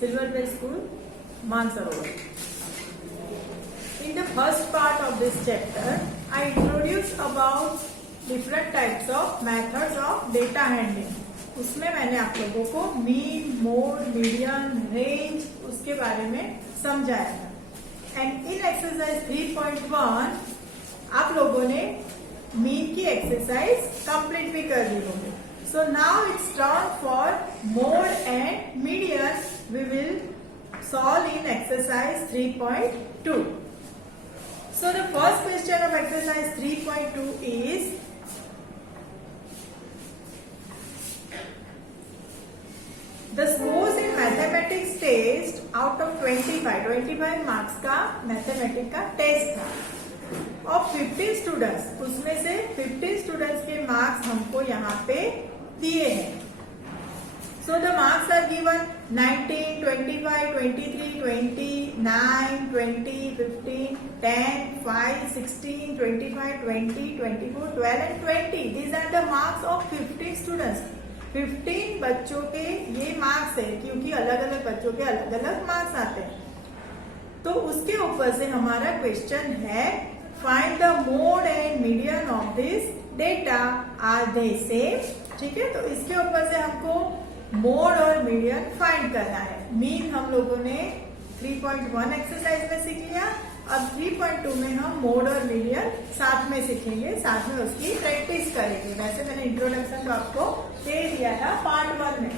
Silver School, Mansarovar. In the first part of this chapter, I introduce about different types of methods of data handling. उसमें मैंने आप लोगों को mean, mode, median, range उसके बारे में समझाया था. एंड इन एक्सरसाइज 3.1 आप लोगों ने मीन की एक्सरसाइज कंप्लीट भी कर ली होगी. So now it's time for mode and median. We will solve in exercise 3.2. So the first question of exercise 3.2 is the scores in mathematics test out of 25 marks का mathematics का test था. और 50 students, उसमें से 50 students के marks हमको यहाँ पे दिए हैं. So the marks are given 19, 25, 23, 20, 9, 20, 15, 10, 5, 16, 25, 20, 24, 12 and 20. These are the marks of 50 students. 15 बच्चों के ये मार्क्स है, क्योंकि अलग अलग बच्चों के अलग अलग मार्क्स आते हैं. तो उसके ऊपर से हमारा क्वेश्चन है find the mode and median of this data, are they same. ठीक है, तो इसके ऊपर से हमको मोड और मीडियन फाइंड करना है. मीन हम लोगों ने 3.1 एक्सरसाइज में सीख लिया. अब 3.2 में हम मोड और मीडियन साथ में सीखेंगे, साथ में उसकी प्रैक्टिस करेंगे. वैसे मैंने इंट्रोडक्शन तो आपको दे दिया था पार्ट 1 में.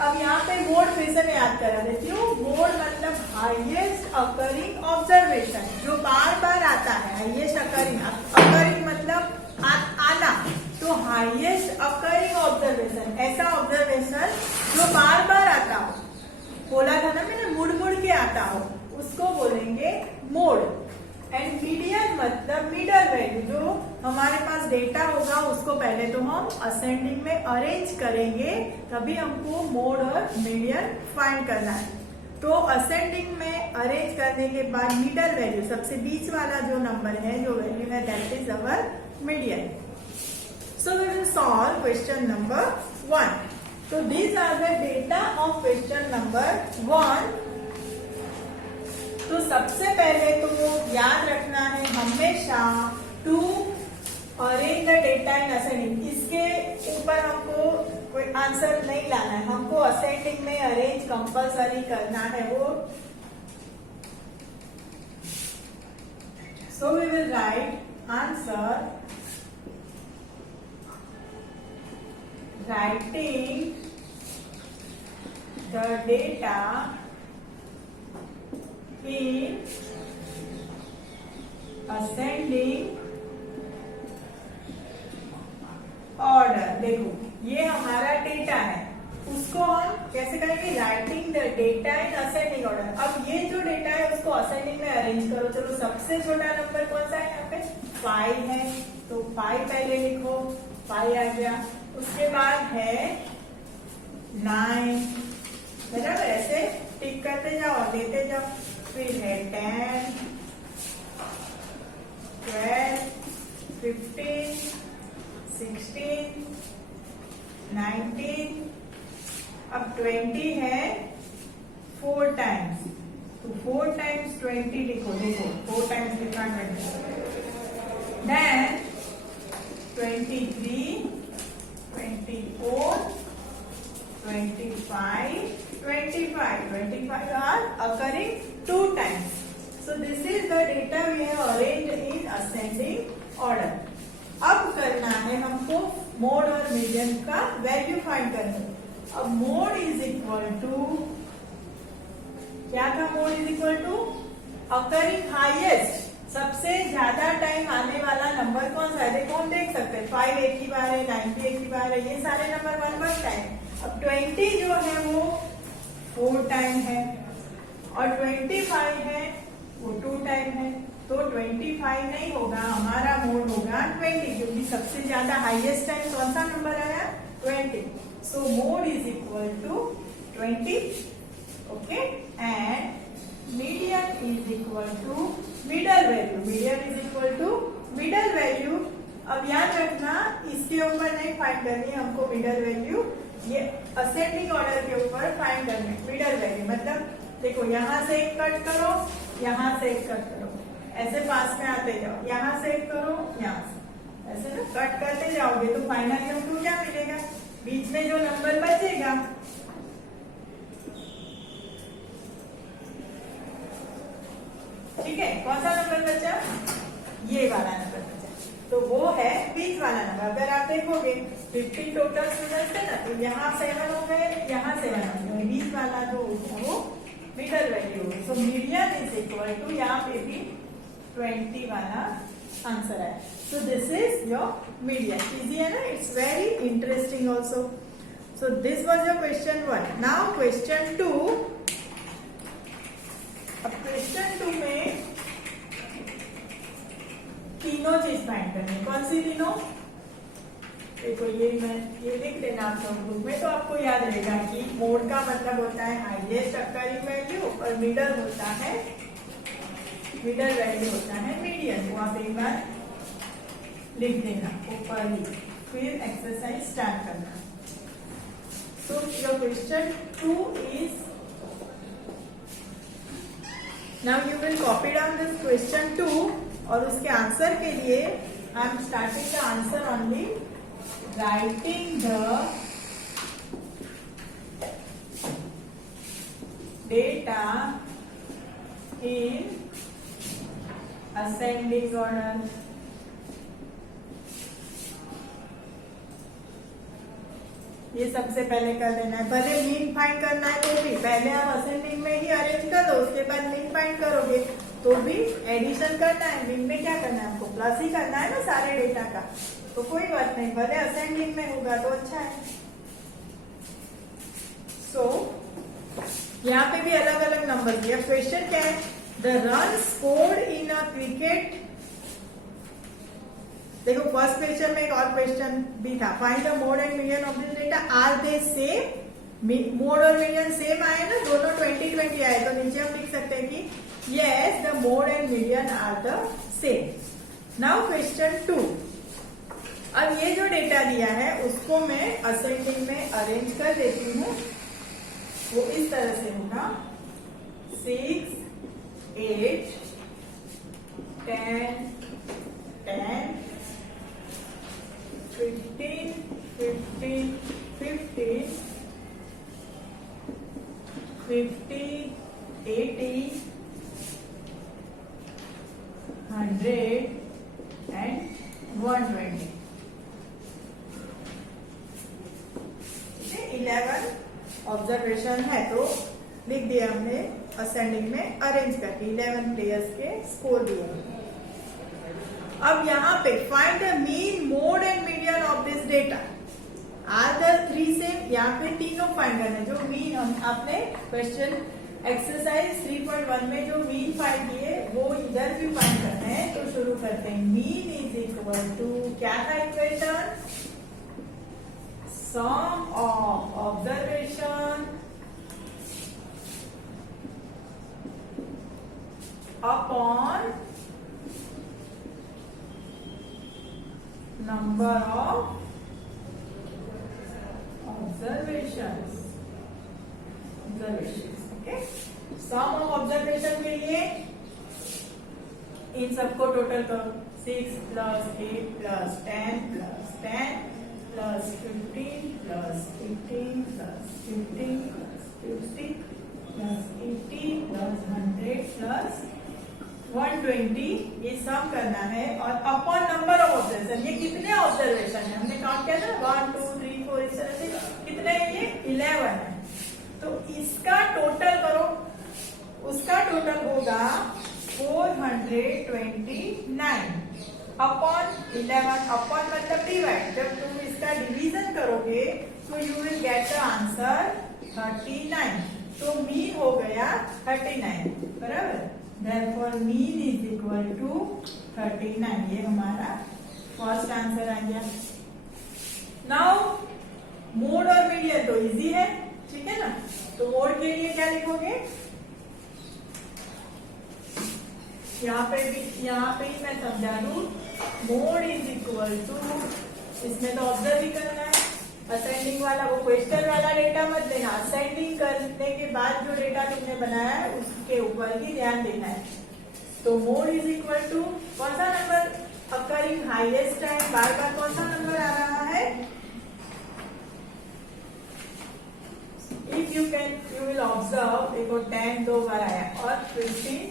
अब यहाँ पे मोड फिर से मैं याद करा देती हूँ. मोड मतलब हाईएस्ट अकरिंग ऑब्जर्वेशन, जो बार बार आता है. हाईएस्ट अकरिंग, अकरिंग मतलब आना, तो हाईएस्ट अकरिंग ऑब्जर्वेशन, ऐसा ऑब्जर्वेशन जो बार बार आता हो. बोला था ना मैंने, मुड़ मुड़ के आता हो, उसको बोलेंगे मोड. एंड मीडियन मतलब मिडल वैल्यू, जो हमारे पास डेटा होगा उसको पहले तो हम असेंडिंग में अरेंज करेंगे, तभी हमको मोड और मीडियन फाइंड करना है. तो असेंडिंग में अरेंज करने के बाद मिडल वैल्यू, सबसे बीच वाला जो नंबर है, जो वैल्यू है, that is our median. So we will solve question number 1. तो these are the data of question number 1. तो सबसे पहले तो याद रखना है हमेशा to arrange the data in ascending. इसके ऊपर हमको कोई आंसर नहीं लाना है, हमको असेंडिंग में अरेंज कंपल्सरी करना है वो. So we will write answer writing the data in ascending order. देखो ये हमारा डेटा है, उसको हम कैसे करेंगे, writing the data in ascending order. अब ये जो डेटा है उसको असेंडिंग में अरेंज करो. चलो सबसे छोटा नंबर कौन सा है यहाँ पे, 5 है, तो 5 पहले लिखो, 5 आ गया. उसके बाद है 9, बराबर, ऐसे टिक करते जाओ, देते जाओ. फिर है 10, 12, 15, 16, 19, अब 20 है 4 टाइम्स, तो 4 टाइम्स 20 लिखो. देखो 4 टाइम्स लिखा 20. Then 23, 24, 25 are occurring 2 times. So this is the data we have arranged in ascending order. अब करना है हमको मोड और मीडियन का वैल्यू फाइंड करना है. अब मोड इज इक्वल टू क्या था, mode is equal to occurring highest, सबसे ज्यादा टाइम आने वाला नंबर कौन सा है. देखो हम देख सकते हैं 5 एक ही बार है, 9 भी एक ही बार है, ये सारे नंबर 1 टाइम. अब 20 जो है वो 4 टाइम है, और 25 है वो 2 टाइम है. तो 25 नहीं होगा, हमारा मोड होगा 20, क्योंकि सबसे ज्यादा हाईएस्ट टाइम कौन सा नंबर आया, 20. So mode is equal to 20. Okay, and median is equal to middle value. Median is equal to middle value. अब याद रखना इसके ऊपर नहीं फाइंड करनी है हमको मिडल वैल्यू, ये असेंडिंग ऑर्डर के ऊपर नंबर फाइंड करने, मिडल वैल्यू मतलब देखो यहाँ से एक कट करो, यहाँ से एक कट करो, ऐसे पास में आते जाओ, यहाँ से एक करो, यहाँ से ऐसे ना कट करते जाओगे तो फाइनल हमको क्या मिलेगा, बीच में जो नंबर बचेगा ठीक है, कौन सा नंबर बचा, ये वाला नंबर बचा, तो वो है बीच वाला नंबर। अगर आप देखोगे 15 टोटल स्टूडेंट्स है ना, तो यहाँ 7 हो गए, यहाँ 7 हो गए, बीच वाला जो है वो मिडल वैल्यू है। So median is equal to, यहाँ पे भी 20 वाला आंसर है। So this is your median. Easy है ना, it's very interesting also. So this was your question 1। Now question 2। अब क्वेश्चन 2 में तीनों चीज फाइंड करनी। कौन सी तीनों, देखो ये लिख देना आप लोग बुक में, तो आपको याद रहेगा कि मोड का मतलब होता है हाईएस्ट अकरिंग वैल्यू और मिडल होता है, मिडल वैल्यू होता है मीडियन। वो आप एक बार लिख देना ऊपर ही, फिर एक्सरसाइज स्टार्ट करना। So your question 2 is, now you will copy down this question 2 और उसके आंसर के लिए I am starting the answer only writing the data in ascending order. ये सबसे पहले कर देना है, भले मीन फाइंड करना है तो भी पहले आप असेंडिंग में ही अरेंज कर दो, उसके बाद मीन फाइंड करोगे तो भी एडिशन करना है। मीन में क्या करना है, आपको प्लस ही करना है ना सारे डेटा का, तो कोई बात नहीं, भले असेंडिंग में होगा तो अच्छा है। सो यहाँ पे भी अलग अलग नंबर दिया। क्वेश्चन क्या है, the run scored in a cricket. देखो फर्स्ट क्वेश्चन में एक और क्वेश्चन भी था, find the mode and median of this data, are they same. Mode और मीडियन सेम आए ना, दोनों 20-20 आए, तो नीचे हम लिख सकते हैं कि yes the mode and median are the same. Now question 2। अब ये जो डेटा दिया है उसको मैं असेंडिंग में अरेंज कर देती हूँ। वो इस तरह से होगा 6, 8, 10, 10, 15, 15, 15, 50, 80, 100 and 120। ठीक है, 11 ऑब्जर्वेशन है तो लिख दिया हमने असेंडिंग में अरेंज करके, 11 प्लेयर्स के स्कोर दिए। अब यहाँ पे find the mean, mode and median of this data, are the 3 same. यहाँ पे तीनों फाइंड करना है, जो मीन हम आपने क्वेश्चन एक्सरसाइज 3.1 में जो मीन फाइंड किए वो इधर भी फाइंड करना है। तो शुरू करते हैं, मीन इज इक्वल टू, क्या था equation, sum of observation upon number of observations, okay? Sum of observation के लिए इन सबको टोटल करो, 6 plus 8 plus 10 plus 10 plus 15 plus 18 plus 15 plus 50 plus 80 plus 100 plus 120, ये सम करना है और अपॉन नंबर ऑफ ऑब्जर्वेशन। ये कितने ऑब्जर्वेशन है हमने काउंट किया था, 1 2 3 4, इस तरह से कितने हैं, ये 11 है। तो इसका टोटल करो, उसका टोटल होगा 429 अपॉन 11। अपॉन मतलब डिवाइड, जब तुम इसका डिवीजन करोगे तो you will get the answer 39। तो मीन हो गया 39, बराबर। Therefore mean is equal to 39। ये हमारा फर्स्ट आंसर आ गया। नाउ मोड और मीडियन तो इजी है, ठीक है ना। तो मोड के लिए क्या लिखोगे, यहाँ पे ही मैं समझा दूं, मोड इज इक्वल टू, इसमें तो ऑब्जर्व ही करना है, असेंडिंग वाला वो क्वेश्चन वाला डेटा मत लेना, असेंडिंग कर बाद जो डेटा तुमने बनाया है उसके ऊपर ही ध्यान देना है। तो मोड इज इक्वल टू कौन सा नंबर अकरिंग हाईएस्ट टाइम, बार बार कौन सा नंबर आ रहा है। If you can you will observe, देखो 10 2 बार आया और 15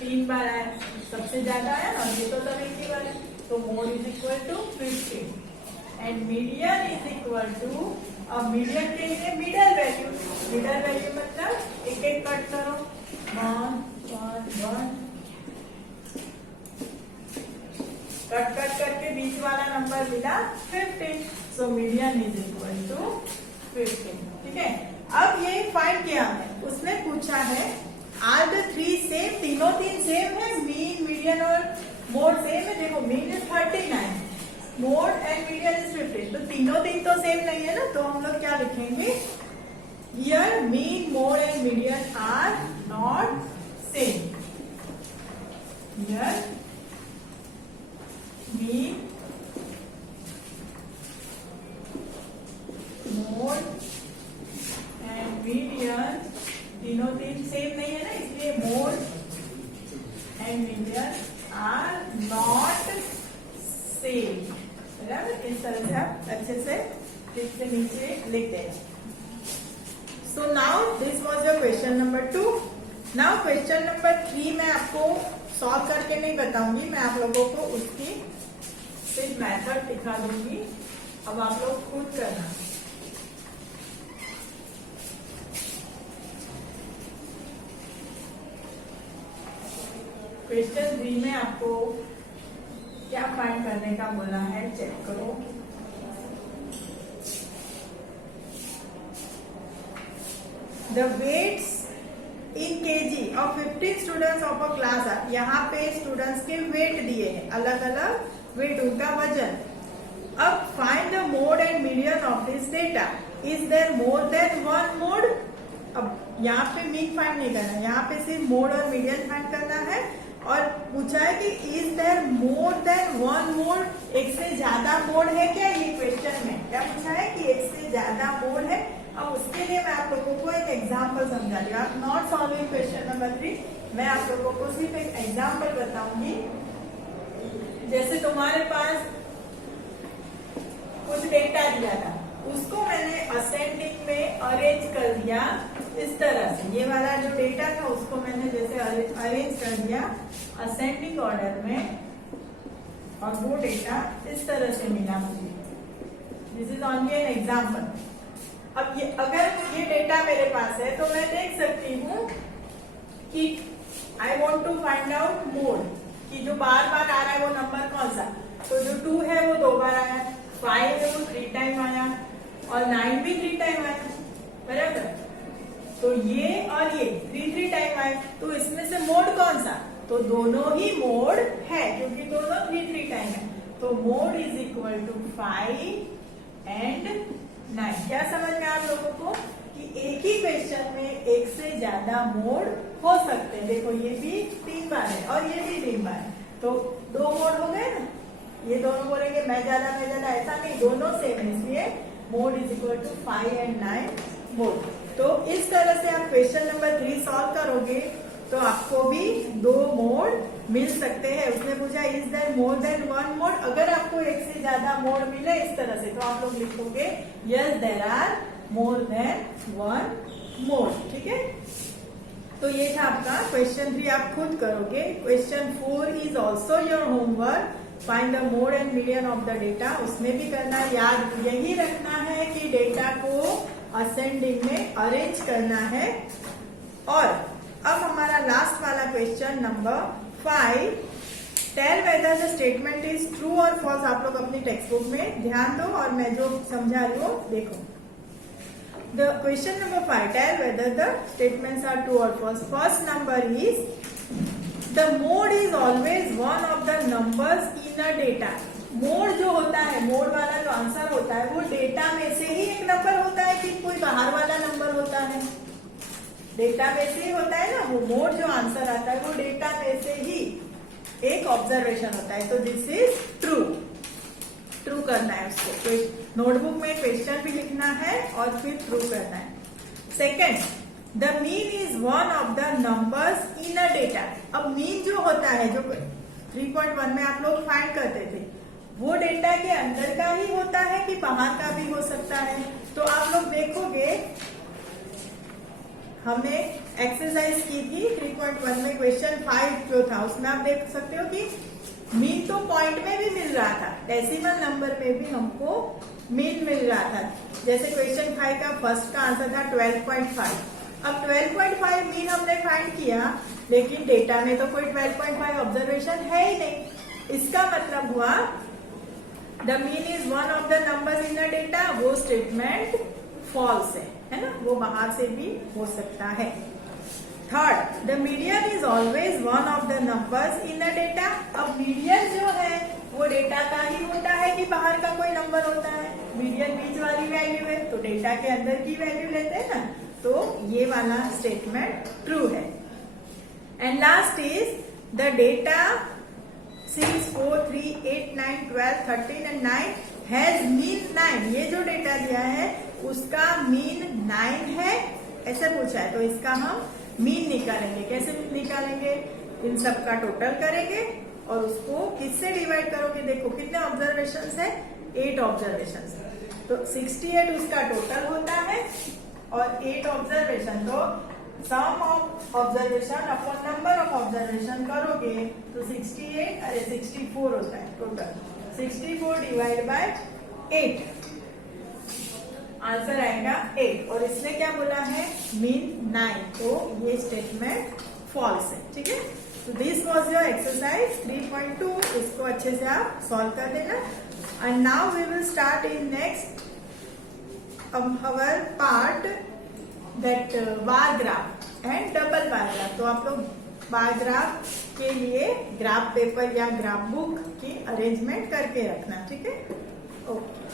3 बार आया, सबसे ज्यादा आया ना, ये तो सब एक ही बार है। तो mode is equal to 15 and median is equal to, अब मीडियन के लिए मिडल वैल्यू, मिडल वैल्यू मतलब एक एक कट करो, 1 1 1 कट कट करके बीच वाला नंबर मिला 15, so median is equal to 15। ठीक है, अब ये फाइंड किया हमने, उसने पूछा है आर द थ्री सेम, तीनों तीन सेम है, मीन मीडियन और मोड सेम है। देखो mean is 39, mode and median is 15, तो तीनों तीन तो सेम नहीं है ना, तो हम लोग क्या लिखेंगे, here mean mode and median are not same. Here mean mode and median तीनों तीन सेम नहीं है ना, इसलिए mode and median are not same. बराबर, इस तरह से आप अच्छे से नीचे लिख दें। So now this was your question number 2। Now question number 3 मैं आपको सॉल्व करके नहीं बताऊंगी, मैं आप लोगों को उसकी सिर्फ मेथड दिखा दूंगी, अब आप लोग खुद करना। क्वेश्चन 3 में आपको क्या फाइंड करने का बोला है, चेक करो। The weights in kg of 15 students of a class are, यहाँ पे स्टूडेंट्स के वेट दिए हैं, अलग अलग वेट, उनका वजन। अब find the mode and median of this data, is there more than one mode. अब यहाँ पे मीन फाइंड नहीं करना, यहाँ पे सिर्फ मोड और मीडियन फाइंड करना है। और पूछा है कि is there more than one mode, एक से ज्यादा मोड है क्या, ये क्वेश्चन में क्या पूछा है कि एक से ज्यादा मोड है। अब उसके लिए मैं आप लोगों को एक एग्जांपल समझा दूंगा, आप नॉट सॉल्विंग क्वेश्चन नंबर 3, मैं आप लोगों को सिर्फ एक एग्जांपल बताऊंगी। जैसे तुम्हारे पास कुछ डेटा दिया था, उसको मैंने असेंडिंग में अरेंज कर दिया इस तरह से, ये वाला जो डेटा था उसको मैंने जैसे अरेंज कर दिया असेंडिंग ऑर्डर में, और वो डेटा इस तरह से मिला मुझे। This is only an example. अब ये अगर ये डेटा मेरे पास है तो मैं देख सकती हूँ कि I want to find out mode, कि जो बार बार आ रहा है वो नंबर कौन सा। तो जो 2 है वो 2 बार आया, 5 है वो 3 टाइम आया, और 9 भी 3 टाइम आया। बराबर, तो ये और ये 3 टाइम आए, तो इसमें से मोड कौन सा, तो दोनों ही मोड है क्योंकि दोनों 3 टाइम है। तो mode is equal to 5 and 9। क्या समझ में आप लोगों को कि एक ही क्वेश्चन में एक से ज्यादा मोड हो सकते हैं। देखो ये भी 3 बार है और ये भी 3 बार है, तो 2 मोड हो गए ना। ये दोनों बोलेंगे मैं ज्यादा, ऐसा नहीं, दोनों सेम है, इसलिए mode is equal to 5 and 9 mode. तो इस तरह से आप क्वेश्चन नंबर 3 सॉल्व करोगे तो आपको भी 2 मोड मिल सकते हैं। उसने पूछा is there more than one mode, अगर आपको एक से ज्यादा मोड मिले इस तरह से तो आप लोग लिखोगे yes there are more than one mode. ठीक है, तो ये था आपका क्वेश्चन 3, आप खुद करोगे। Question 4 is also your homework, find the mode and median of the data. उसमें भी करना, याद यही रखना है कि डेटा को असेंडिंग में अरेंज करना है। और अब हमारा लास्ट वाला question number 5, tell whether the statement is true और फॉल्स। आप लोग अपनी टेक्स्ट बुक में ध्यान दो और मैं जो समझा रही हूँ देखो। The question number 5, tell whether the statements are true और false. First number is the mode is always one of the numbers in a data. Mode जो होता है, मोड वाला जो आंसर होता है वो डेटा में से ही एक नंबर होता है कि कोई बाहर वाला नंबर होता है। डेटा में से ही होता है ना, वो मोड जो आंसर आता है वो डेटा में से ही एक ऑब्जर्वेशन होता है। तो दिस इज ट्रू, ट्रू करना है उसको। तो नोटबुक में क्वेश्चन भी लिखना है और फिर ट्रू करना है। Second, the mean is one of the numbers in a data. अब मीन जो होता है, जो 3.1 में आप लोग फाइंड करते थे, वो डेटा के अंदर का ही होता है कि बाहर का भी हो सकता है। तो आप लोग देखोगे, हमने एक्सरसाइज की थी 3.1 में, क्वेश्चन 5 जो था उसमें आप देख सकते हो कि मीन तो पॉइंट में भी मिल रहा था, डेसिमल नंबर में भी हमको मीन मिल रहा था। जैसे क्वेश्चन 5 का फर्स्ट का आंसर था 12.5। अब 12.5 मीन हमने फाइंड किया, लेकिन डेटा में तो कोई 12.5 ऑब्जर्वेशन है ही नहीं। इसका मतलब हुआ the mean is one of the numbers in a data, वो स्टेटमेंट फॉल्स है ना, वो बाहर से भी हो सकता है। Third, the median is always one of the numbers in a data. अब मीडियन जो है वो डेटा का ही होता है कि बाहर का कोई नंबर होता है। मीडियन बीच वाली वैल्यू है तो डेटा के अंदर की वैल्यू लेते हैं ना, तो ये वाला स्टेटमेंट ट्रू है। And last is the data 6, 4, 3, 8, 9, 12, 13 and 9 has mean 9। ये जो डेटा दिया है उसका मीन 9 है, ऐसे पूछा है, तो इसका हम मीन निकालेंगे। कैसे निकालेंगे? इन सब का टोटल करेंगे और उसको किससे डिवाइड करोगे? देखो कितने ऑब्जर्वेशंस है, 8 ऑब्जर्वेशंस है, तो 68 उसका टोटल होता है और 8 ऑब्जर्वेशन, तो sum of observation upon number of observation करोगे तो 68, अरे 64 होता है टोटल। 64 डिवाइड बाय 8, आंसर आएगा 8। और इसने क्या बोला है? मीन 9, तो ये स्टेटमेंट फॉल्स है। ठीक है, तो दिस वॉज योर एक्सरसाइज 3.2। इसको अच्छे से आप सॉल्व कर देना। And now we will start in next our part, that bar graph and double bar graph. तो आप लोग बार ग्राफ के लिए ग्राफ पेपर या ग्राफ बुक की अरेंजमेंट करके रखना। ठीक है, ओके।